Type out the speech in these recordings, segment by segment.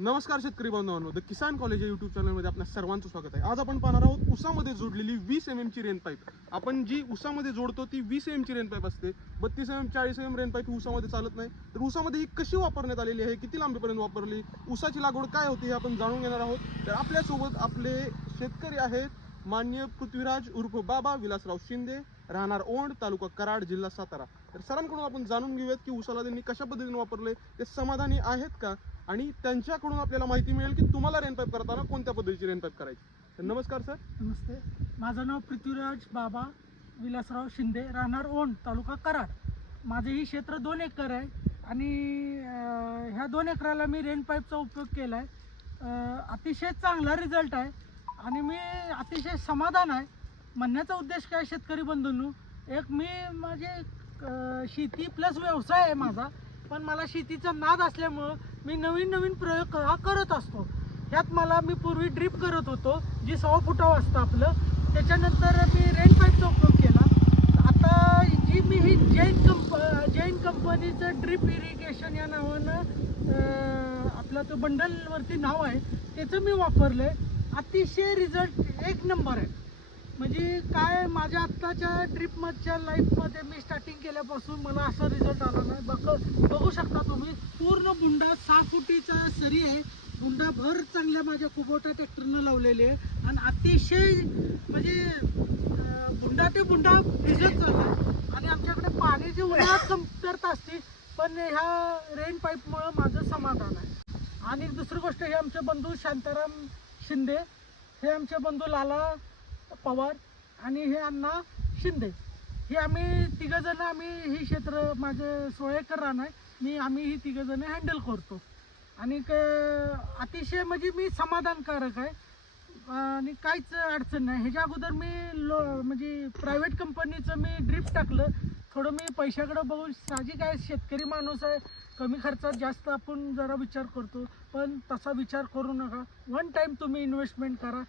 नमस्कार शेतकरी बांधवांनो द किसान कॉलेज या युट्यूब चॅनलमध्ये आपल्या सर्वांचं स्वागत आहे. आज आपण पाहणार आहोत उसामध्ये जोडलेली वीस एम एमची रेन पाईप आपण जी उसामध्ये जोडतो ती वीस एम ची रेन पाईप असते. बत्तीस एम चाळीस एम रेन पाईप उसामध्ये चालत नाही. तर उसामध्ये ही कशी वापरण्यात आलेली आहे? किती लांबीपर्यंत वापरली? उसाची लागवड काय होती हे आपण जाणून घेणार आहोत. तर आपल्यासोबत आपले शेतकरी आहेत मान्य पृथ्वीराज उर्फ बाबा विलासराव शिंदे. राहणार ओंड तालुका कराड जिल्हा सातारा. तर सरांकडून आपण जाणून घेऊयात की उसाला त्यांनी कशा पद्धतीने वापरले ते समाधानी आहेत का? आणि त्यांच्याकडून आपल्याला माहिती मिळेल की तुम्हाला रेनपाईप करताना कोणत्या पद्धतीची रेनपाईप करायची. तर नमस्कार सर. नमस्ते. माझं नाव पृथ्वीराज बाबा विलासराव शिंदे राहणार ओंड तालुका कराड. माझे ही क्षेत्र दोन एकर आहे आणि ह्या दोन एकराला मी रेनपाईपचा उपयोग केला आहे अतिशय चांगला रिझल्ट आहे आणि मी अतिशय समाधान आहे. म्हणण्याचा उद्देश काय शेतकरी बंधूंनो? एक मी माझे शेती प्लस व्यवसाय आहे माझा. पण मला शेतीचा नाद असल्यामुळं मी नवीन नवीन प्रयोग हा करत असतो. ह्यात मला मी पूर्वी ड्रीप करत होतो जी सहा फुटावं असतं आपलं. त्याच्यानंतर मी रेन पाईपचा उपयोग केला. आता जी मी ही जैन कंप जैन कंपनीचं ड्रीप इरिगेशन या नावानं आपला तो बंडलवरती नाव आहे त्याचं मी वापरलं आहे अतिशय रिझल्ट एक नंबर आहे. म्हणजे काय माझ्या आत्ताच्या ट्रिपमधच्या लाईफमध्ये मी स्टार्टिंग केल्यापासून मला असा रिझल्ट आला नाही. बघ बघू शकता तुम्ही पूर्ण बुंडा सहा फुटीचा सरी आहे. बुंडा भर चांगल्या माझ्या कुबोटा ट्रॅक्टरनं लावलेली आहे. आणि अतिशय म्हणजे बुंडा ते बुंडा भिजत चालला आणि आमच्याकडे पाण्याची उन्हाळ्यात कमतरता असते पण ह्या रेन पाईपमुळं माझं समाधान आहे. आणि दुसरी गोष्ट हे आमचे बंधू शांताराम शिंदे हे आमचे बंधू लाला पवार आणि हे अण्णा शिंदे. हे आम्ही तिघंजणं आम्ही हे क्षेत्र माझं सोळा एकर रान आहे. मी आम्ही ही तिघंजणं हँडल करतो. आणि क- अतिशय म्हणजे मी समाधानकारक आहे. आणि काहीच अडचण नाही. ह्याच्या अगोदर मी लो म्हणजे प्रायव्हेट कंपनीचं मी ड्रिप टाकलं. थोडं मी पैशाकडं बघून साहजिक आहे शेतकरी माणूस आहे. कमी खर्चात जास्त आपण जरा विचार करतो. पण तसा विचार करू नका. वन टाईम तुम्ही इन्व्हेस्टमेंट करा.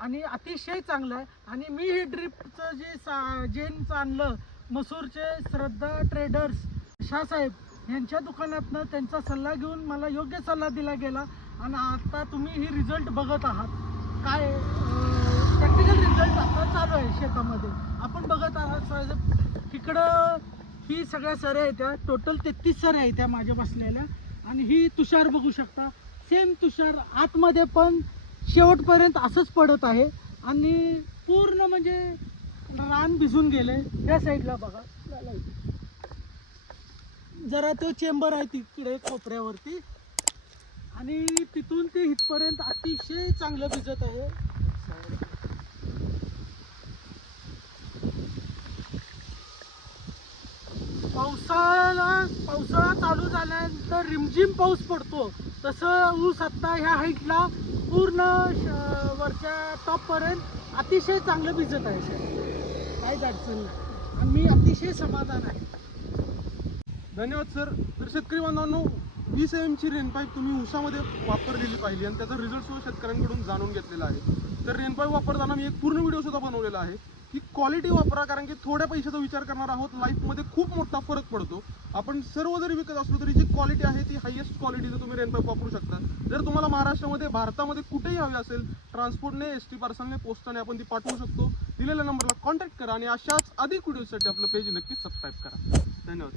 आणि अतिशय चांगलं आहे. आणि मी हे ड्रिपचं जे सा जेनचं आणलं मसूरचे श्रद्धा ट्रेडर्स शाहसाहेब यांच्या दुकानातनं त्यांचा सल्ला घेऊन मला योग्य सल्ला दिला गेला. आणि आता तुम्ही ही रिझल्ट बघत आहात. काय प्रॅक्टिकल रिझल्ट आता चालू आहे शेतामध्ये. आपण बघत आहात साहेब इकडं ही सगळ्या सऱ्या आहेत त्या. टोटल तेहतीस सऱ्या आहेत त्या माझ्या बसलेल्या. आणि ही तुषार बघू शकता. सेम तुषार आतमध्ये पण शेवटपर्यंत असंच पडत आहे. आणि पूर्ण म्हणजे रान भिजून गेले या साईडला बघा. जरा तो चेंबर आहे तिकडे कोपऱ्यावरती. आणि तिथून ते इथपर्यंत अतिशय चांगलं भिजत आहे. पावसाळा पावसाळा चालू झाल्यानंतर रिमझिम पाऊस पडतो. तसं ऊस आत्ता ह्या हाईटला पूर्ण श- वरच्या टॉपपर्यंत अतिशय चांगलं भिजत आहे सर. काहीच अडचण नाही. आणि मी अतिशय समाधान आहे. धन्यवाद सर. तर शेतकरी बांधवांनो वीस एम ची रेनपाईप तुम्ही उसामध्ये वापरलेली पाहिली आणि त्याचा रिझल्ट सुद्धा शेतकऱ्यांकडून जाणून घेतलेला आहे. तर रेनपाईप वापरताना मी एक पूर्ण व्हिडिओ सुद्धा बनवलेला आहे. ही क्वालिटी वापरा कारण की थोड्या पैशाचा विचार करणार आहोत. लाईफमध्ये खूप मोठा फरक पडतो. आपण सर्व जरी विकत असलो तरी जी क्वालिटी आहे ती हायेस्ट क्वालिटीचं तुम्ही रेनपाईप वापरू शकता. जर तुम्हाला महाराष्ट्रामध्ये भारतामध्ये कुठेही हवी असेल ट्रान्सपोर्टने एस टी पार्सलने पोस्टाने आपण ती पाठवू शकतो. दिलेल्या नंबरला कॉन्टॅक्ट करा आणि अशाच अधिक व्हिडिओसाठी आपलं पेज नक्कीच सबस्क्राईब करा. धन्यवाद.